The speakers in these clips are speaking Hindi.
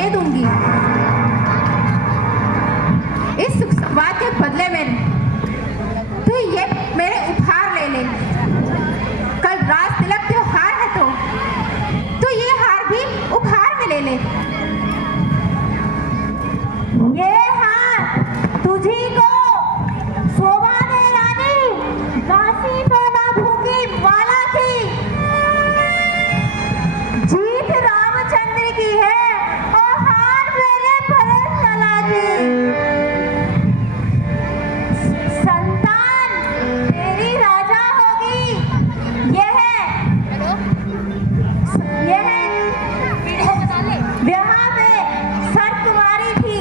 दे दूंगी। इस सुख संवाद के बदले में तू ये मेरे उपहार ले ले। कल राज तिलक त्योहार है तो तू ये हार भी उपहार में ले ले। ये हार तुझी को शोभा दे रानी, दासी तो ना भूखी माला की। जीत रामचंद्र की है और हार मेरे भरत लाला की। संतान तेरी राजा होगी। यह ब्याह में सर कुमारी थी,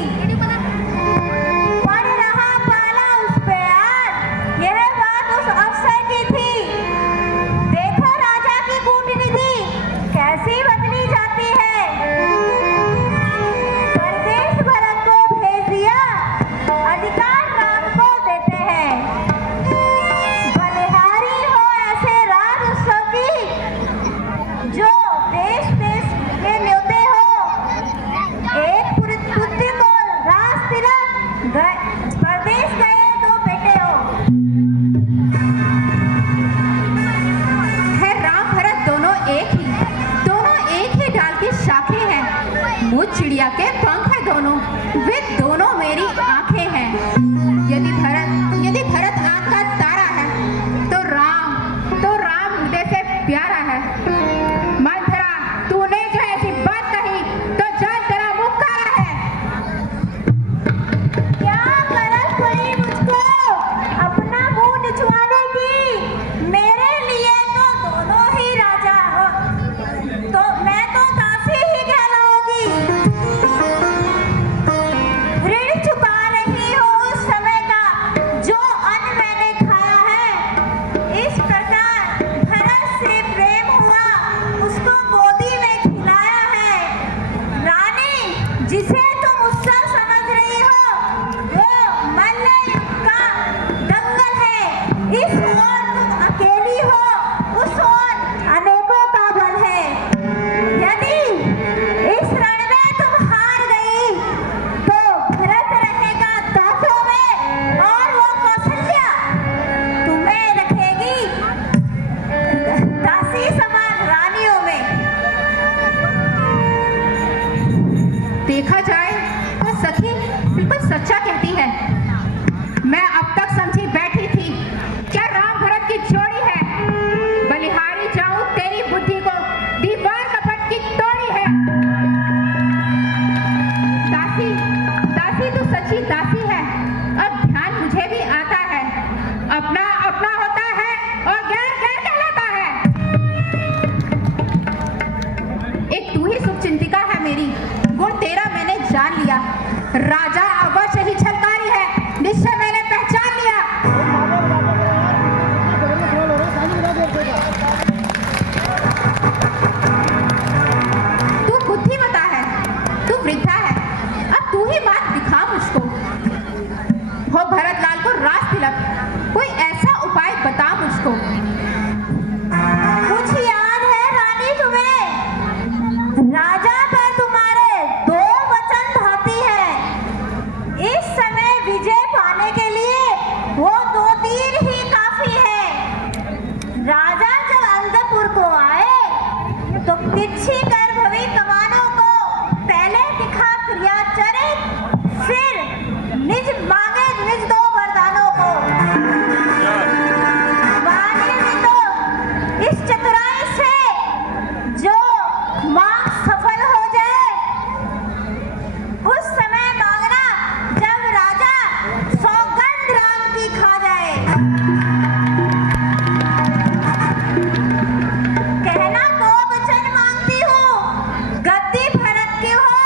पढ़ रहा पाला उस पे आज। यह बात उस अफसर की थी। देखो राजा की कूटनीति कैसी बदली जाती है। परदेश भरत को भेज दिया, अधिकार राम को देते हैं। बलिहारी हो ऐसे राज उत्सव की, जो देश देश के न्योते हो। एक पुत्र को राज तिलक परदेश गए दो बेटे हो। है राम भरत दोनों एक ही डाल की शाखें हैं। मुझ चिड़िया के पंख है दोनों, वे दोनों मेरी आंखें हैं। यदि भरत आंख का तारा है तो राम हृदय से प्यारा है। मंथरा, तूने जो ऐसी बात कही तो जान तेरा मुख काला है। क्या गरज पड़ी मुझको अपना मुंह निचवाने की। मेरे लिए तो दोनों ही राजा हो, तो मैं तो दासी ही कहलाऊंगी। ऋण चुका रही हो उस समय का, जो अन्न मैंने खाया है। इस प्रकार भरत से प्रेम हुआ, उसको गोदी में खिलाया है। रानी, जिसे तुम उत्सव समझ रही हो, वो मल्ल युग का दंगल है। इस ओर तुम अकेली हो, उस ओर अनेकों का बल है। यदि इस रण में तुम हार गई तो भरत रहेगा दासों में और वो कौशल्या तुम्हें रखेगी दासी समान रानियों में। देखा जाए तो सखी बिल्कुल सच्चा कहती है। मैं अब तक समझी बैठी थी क्या राम भरत की जोड़ी है। बलिहारी जाऊं तेरी बुद्धि को दीवार कपट की तोड़ी है। दासी तू सच्ची दासी है। अब ध्यान मुझे भी आता है, अपना अपना होता है और गैर गैर कहलाता है। एक तू ही सुख चिंतिका है मेरी, गुण तेरा मैंने जान लिया। राजा अवश्य ही छलकारी है, निश्चय मैंने पहचान लिया। तू बुद्धिमता है, तू वृद्धा है, अब तू ही बात दिखा मुझको। हो भरत लाल को राज तिलक, कोई ऐसा उपाय बता मुझको। कुछ याद है रानी तुम्हें? राजा पर तुम्हारे दो वचन भाती है। इस समय विजय पाने के लिए वो दो तीर ही काफी है। राजा जब अंतपुर को आए तो तिरछी गर्भवी कमानों को पहले दिखा क्रियाचरित, फिर निज मांगे निज दो वरदानों को। वाणी भी तो इस चतुराई से जो मांग सफल हो जाए, उस समय मांगना जब राजा सौगंध राम की खा जाए। कहना दो वचन मांगती हूँ, गद्दी भरत की हो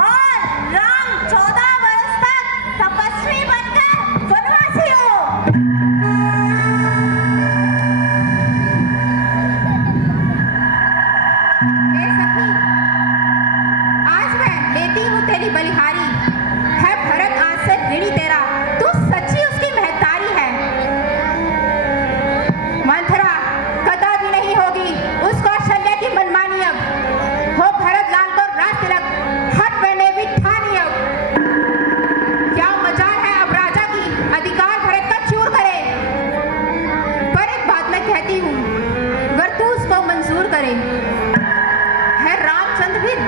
और राम 14 वर्ष तक तपस्वी बनकर वनवासी हो। हे सखी, आज मैं लेती हूँ तेरी बलिहारी। है भरत आज से ऋणी तेरा, तू सच्ची उसकी महतारी है। मंथरा, कदापि नहीं होगी उस कौशल्या की मनमानी अब। हो भरत लाल को राज तिलक, हट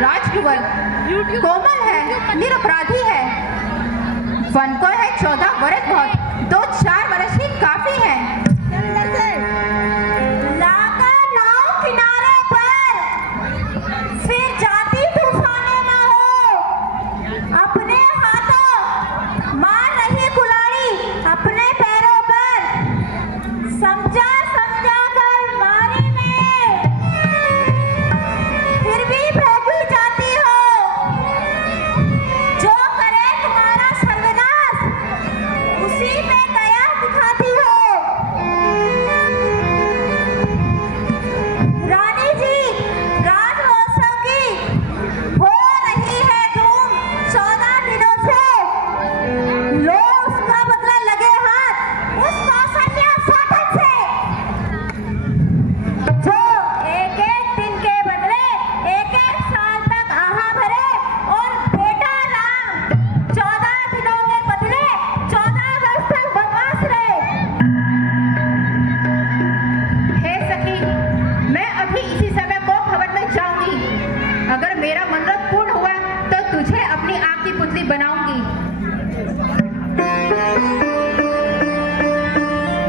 राजकुंवर कोमल है, निरपराधी है। वन को है 14 वर्ष बहुत, 2-4 वर्ष ही काफी है।